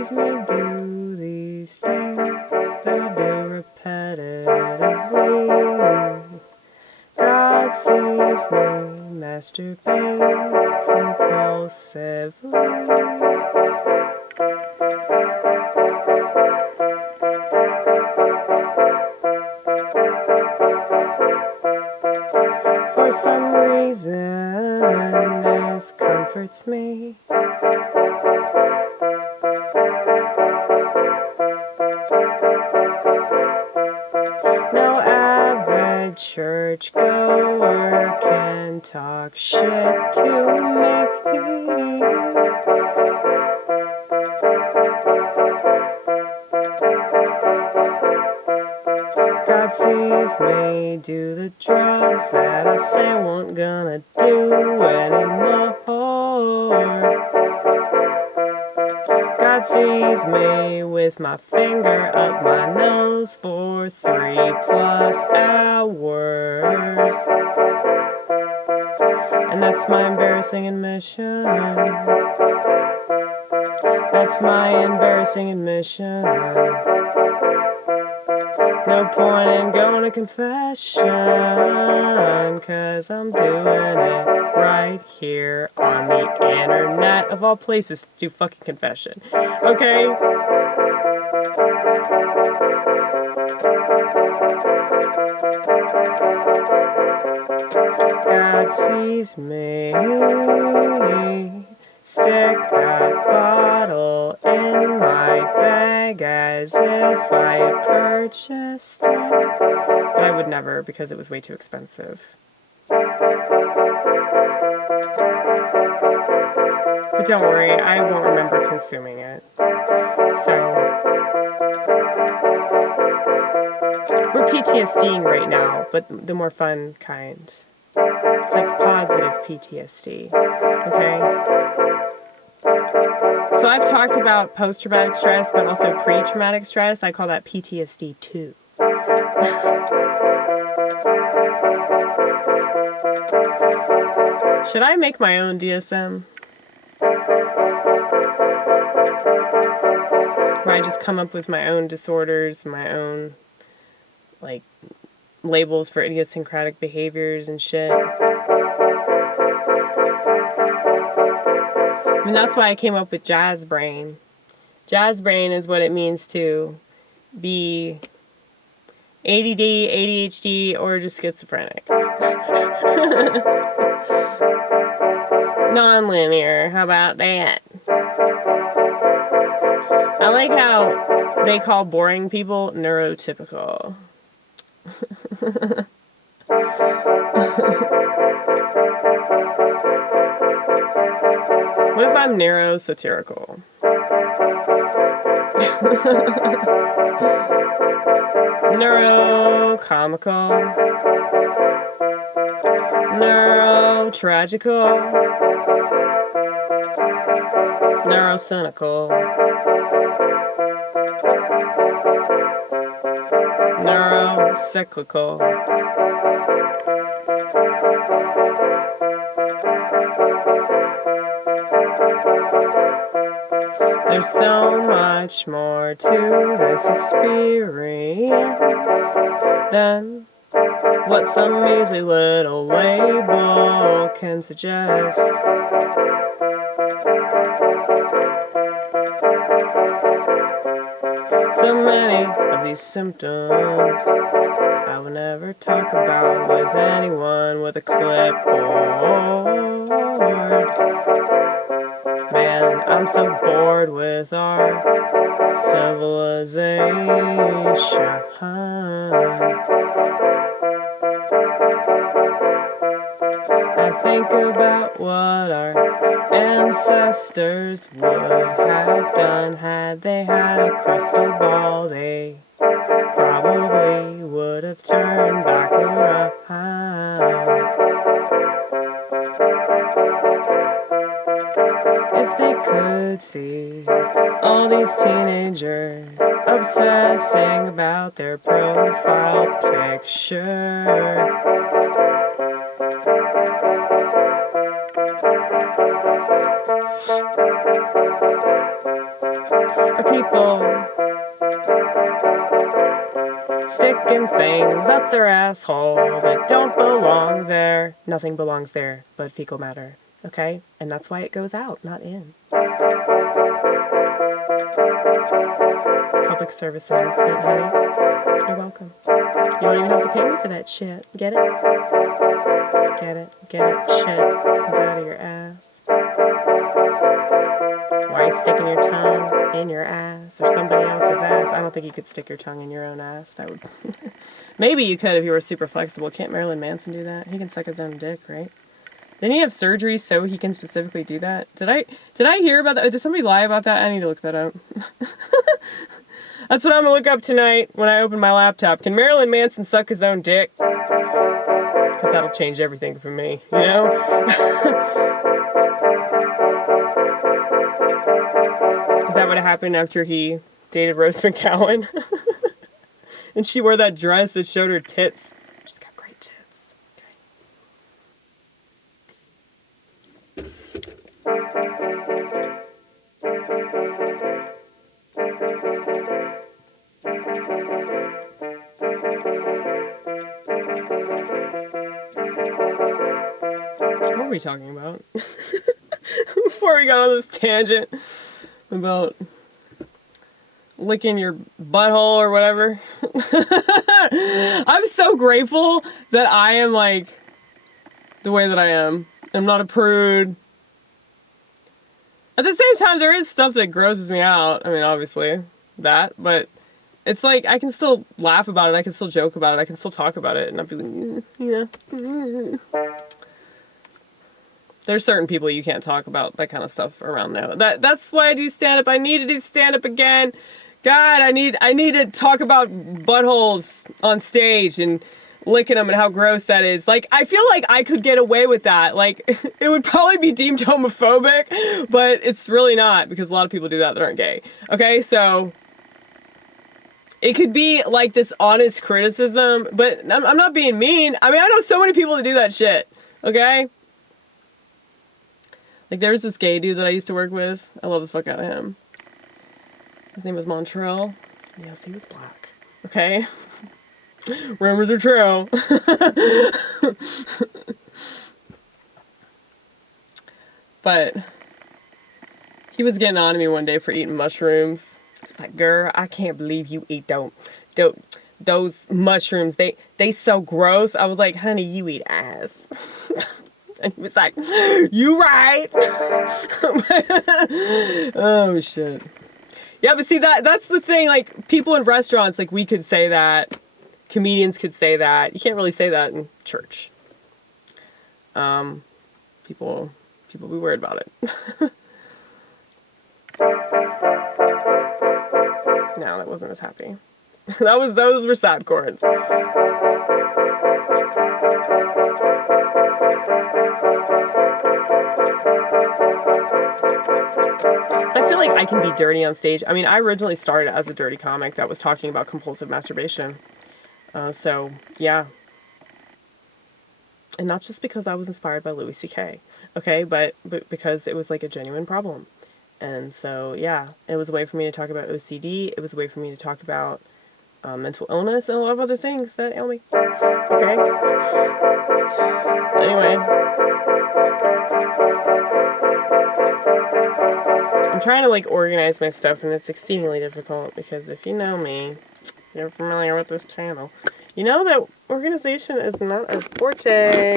sees me do these things that I do repetitively. God sees me masturbate compulsively. For some reason, this comforts me. No average churchgoer can talk shit to me. God sees me do the drugs that I say I won't gonna do anymore. God sees me with my finger up my nose for 3+ hours. And that's my embarrassing admission. That's my embarrassing admission. No point in going to confession, 'cause I'm doing it right here on the internet. Of all places to do fucking confession. Okay? God sees me stick that bottle in my bag as if I purchased it. But I would never, because it was way too expensive. But don't worry, I won't remember consuming it. So, we're PTSDing right now, but the more fun kind. It's like positive PTSD, okay? So I've talked about post-traumatic stress, but also pre-traumatic stress. I call that PTSD 2. Should I make my own DSM? Where I just come up with my own disorders, my own, like, labels for idiosyncratic behaviors and shit. I mean, that's why I came up with jazz brain. Jazz brain is what it means to be ADD, ADHD, or just schizophrenic. Non-linear, how about that? I like how they call boring people neurotypical. What if I'm neuro-satirical? Neuro-comical. Neuro-tragical. Neuro-cynical. Neuro-cyclical. There's so much more to this experience than what some measly little label can suggest. So many of these symptoms I will never talk about with anyone with a clipboard. Man, I'm so bored with our civilization. I think about what our ancestors would have done had they had a crystal ball. They probably would have turned back around. If they could see all these teenagers obsessing about their profile picture. sticking things up their asshole that don't belong there. Nothing belongs there but fecal matter, okay? And that's why it goes out, not in. Public service announcement, honey. You're welcome. You don't even have to pay me for that shit. Get it? Get it? Get it? Shit comes out of your ass. Why are you sticking your tongue in your ass or somebody else's ass? I don't think you could stick your tongue in your own ass. That would... Maybe you could if you were super flexible. Can't Marilyn Manson do that? He can suck his own dick, right? Didn't he have surgery so he can specifically do that? Did I hear about that? Did somebody lie about that? I need to look that up. That's what I'm going to look up tonight when I open my laptop. Can Marilyn Manson suck his own dick? Because that'll change everything for me, you know? Is that what happened after he dated Rose McGowan? And she wore that dress that showed her tits. She's got great tits. What were we talking about? Before we got on this tangent about licking your butthole or whatever. I'm so grateful that I am like the way that I am. I'm not a prude. At the same time, there is stuff that grosses me out. I mean, obviously, that, but it's like I can still laugh about it. I can still joke about it. I can still talk about it and not be like, you know. There's certain people you can't talk about that kind of stuff around now. That's why I do stand-up. I need to do stand-up again. God, I need to talk about buttholes on stage and licking them and how gross that is. Like, I feel like I could get away with that. Like, it would probably be deemed homophobic, but it's really not because a lot of people do that aren't gay. Okay, so it could be like this honest criticism, but I'm not being mean. I mean, I know so many people that do that shit. Okay? Like, there's this gay dude that I used to work with. I love the fuck out of him. His name was Montreal. Yes, he was black. Okay? Rumors are true. But he was getting on to me one day for eating mushrooms. He was like, girl, I can't believe you eat those mushrooms. They so gross. I was like, honey, you eat ass. And he was like, you right. Oh, shit. Yeah, but see, that's the thing, like, people in restaurants, like, we could say that, comedians could say that, you can't really say that in church. People be worried about it. No, that wasn't as happy. Those were sad chords. I feel like I can be dirty on stage. I mean, I originally started as a dirty comic that was talking about compulsive masturbation. So, yeah. And not just because I was inspired by Louis C.K., okay, but because it was like a genuine problem. And so, yeah, it was a way for me to talk about OCD. It was a way for me to talk about mental illness and a lot of other things that ail me. Okay? Anyway. I'm trying to, like, organize my stuff, and it's exceedingly difficult, because if you know me, you're familiar with this channel, you know that organization is not a forte.